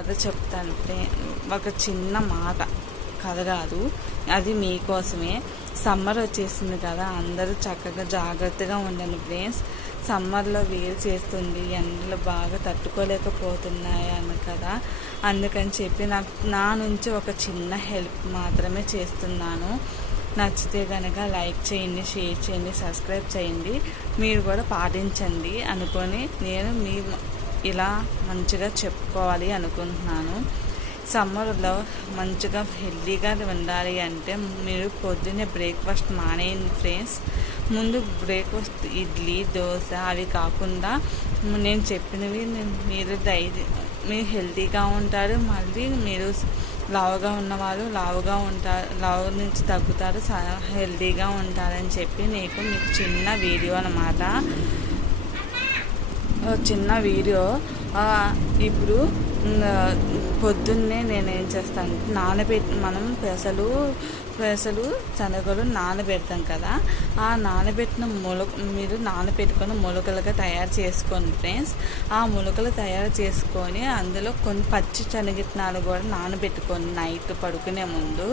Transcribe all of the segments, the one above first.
కథ చెప్తాను. ఒక చిన్న మాట, కథ కాదు, అది మీకోసమే. సమ్మర్ వచ్చేసింది కదా, అందరూ చక్కగా జాగ్రత్తగా ఉండండి ఫ్రెండ్స్. సమ్మర్లో వేడి చేస్తుంది, ఎండలు బాగా తట్టుకోలేకపోతున్నాయి అన్న కదా, అందుకని చెప్పి నా నుంచి ఒక చిన్న హెల్ప్ మాత్రమే చేస్తున్నాను. నచ్చితే కనుక లైక్ చేయండి, షేర్ చేయండి, సబ్స్క్రైబ్ చేయండి. మీరు కూడా పాటించండి అనుకొని నేను ఇలా మంచిగా చెప్పుకోవాలి అనుకుంటున్నాను. సమ్మర్లో మంచిగా హెల్తీగా ఉండాలి అంటే మీరు పొద్దున్నే బ్రేక్ఫాస్ట్ మానేయండి ఫ్రెండ్స్. ముందు బ్రేక్ఫాస్ట్ ఇడ్లీ, దోశ అవి కాకుండా నేను చెప్పినవి మీరు మీరు హెల్తీగా ఉంటారు. మళ్ళీ మీరు లావుగా ఉన్నవాళ్ళు లావుగా ఉంటారు, లావు నుంచి తగ్గుతారు, హెల్తీగా ఉంటారని చెప్పి మీకు చిన్న వీడియో అన్నమాట. చిన్న వీడియో. ఇప్పుడు పొద్దున్నే నేనేం చేస్తాను, మనం పెసలు శనగలు నానబెడతాం కదా, ఆ నానబెట్టిన మీరు నానబెట్టుకొని మొలకలుగా తయారు చేసుకోండి ఫ్రెండ్స్. ఆ మొలకలు తయారు చేసుకొని అందులో కొన్ని పచ్చి శనగిత్తనాలు కూడా నానబెట్టుకోండి. నైట్ పడుకునే ముందు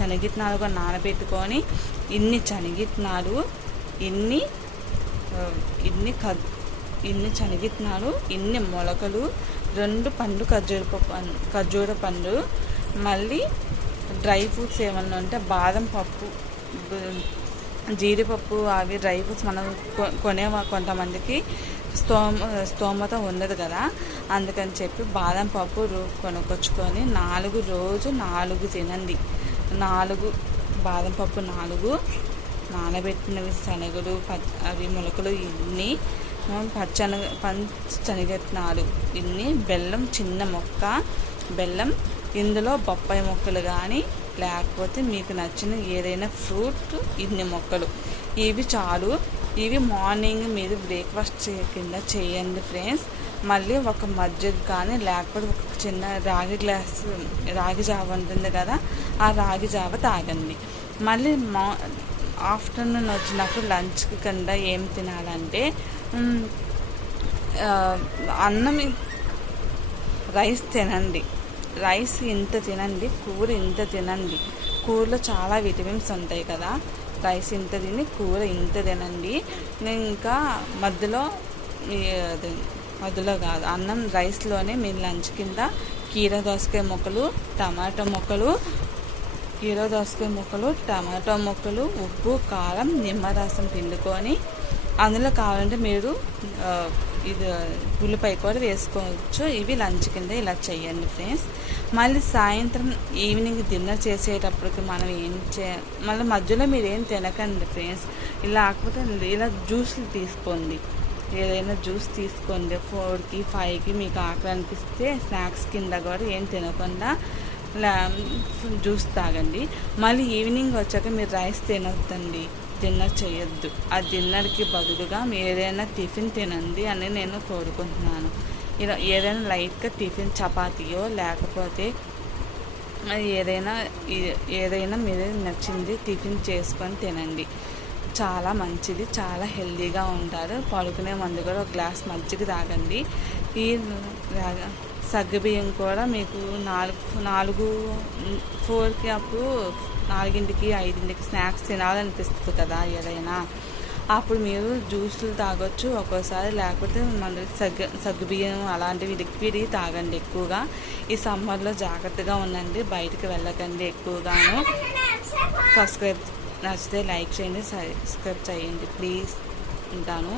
శనగిత్తనాలు కూడా నానబెట్టుకొని ఇన్ని శనగిత్తనాలు, ఇన్ని శనగిత్తనాలు, ఇన్ని మొలకలు, 2 పండు ఖర్జూర పండు, మళ్ళీ డ్రై ఫ్రూట్స్ ఏమన్నా ఉంటే బాదం పప్పు, జీడిపప్పు, అవి డ్రై ఫ్రూట్స్ మనం కొంతమందికి స్తోమత ఉండదు కదా, అందుకని చెప్పి బాదం పప్పు కొనుక్కొచ్చుకొని 4 తినండి. 4 బాదం పప్పు, 4 నానబెట్టినవి శనగలు, అవి మొలకలు, ఇన్ని శనగెత్తనాలు, ఇన్ని బెల్లం, చిన్న మొక్క బెల్లం, ఇందులో బొప్పాయి మొక్కలు కానీ లేకపోతే మీకు నచ్చిన ఏదైనా ఫ్రూట్, ఇన్ని మొక్కలు, ఇవి చాలు. ఇవి మార్నింగ్ మీరు బ్రేక్ఫాస్ట్ కింద చేయండి ఫ్రెండ్స్. మళ్ళీ ఒక మజ్జిగ కానీ లేకపోతే ఒక చిన్న రాగి జావ ఉంటుంది కదా, ఆ రాగి జావ తాగండి. మళ్ళీ ఆఫ్టర్నూన్ వచ్చినప్పుడు లంచ్కి కింద ఏం తినాలంటే రైస్ తినండి. రైస్ ఇంత తినండి, కూర ఇంత తినండి. కూరలో చాలా విటమిన్స్ ఉంటాయి కదా, రైస్ ఇంత తిని కూర ఇంత తినండి. ఇంకా మధ్యలో కాదు, అన్నం రైస్లోనే మీరు లంచ్ కింద దోసకాయ ముక్కలు, టమాటో ముక్కలు, టమాటో ముక్కలు, ఉప్పు, కారం, నిమ్మరసం పిండుకొని అందులో కావాలంటే మీరు ఉల్లిపాయ కూడా వేసుకోవచ్చు. ఇవి లంచ్ కింద ఇలా చేయండి ఫ్రెండ్స్. మళ్ళీ సాయంత్రం ఈవినింగ్ డిన్నర్ చేసేటప్పటికి మనం మళ్ళీ మధ్యలో మీరు ఏం తినకండి ఫ్రెండ్స్. ఇలా కాకపోతే ఇలా జ్యూస్లు తీసుకోండి, ఏదైనా జ్యూస్ తీసుకోండి. 4కి 5కి మీకు ఆకలి అనిపిస్తే స్నాక్స్ కింద కూడా ఏం తినకుండా జ్యూస్ తాగండి. మళ్ళీ ఈవినింగ్ వచ్చాక మీరు రైస్ తినొద్దండి, డిన్నర్ చేయొద్దు. ఆ డిన్నర్కి బదులుగా మీరు ఏదైనా టిఫిన్ తినండి అని నేను కోరుకుంటున్నాను. ఇలా ఏదైనా లైట్గా టిఫిన్, చపాతీయో లేకపోతే ఏదైనా మీరు నచ్చింది టిఫిన్ చేసుకొని తినండి. చాలా మంచిది, చాలా హెల్తీగా ఉంటారు. పడుకునే ముందు కూడా ఒక గ్లాస్ మజ్జిగ తాగండి. ఈ సగ్గుబియ్యం కూడా మీకు 4కి అప్పుడు 4కి 5కి స్నాక్స్ తినాలనిపిస్తుంది కదా ఏదైనా, అప్పుడు మీరు జ్యూస్లు తాగొచ్చు ఒక్కోసారి. లేకపోతే మన సగ్గుబియ్యం అలాంటివి లిక్విడ్ తాగండి ఎక్కువగా. ఈ సమ్మర్లో జాగ్రత్తగా ఉండండి, బయటికి వెళ్ళకండి ఎక్కువగాను. నచ్చితే లైక్ చేయండి, సబ్స్క్రైబ్ చేయండి ప్లీజ్. ఉంటాను.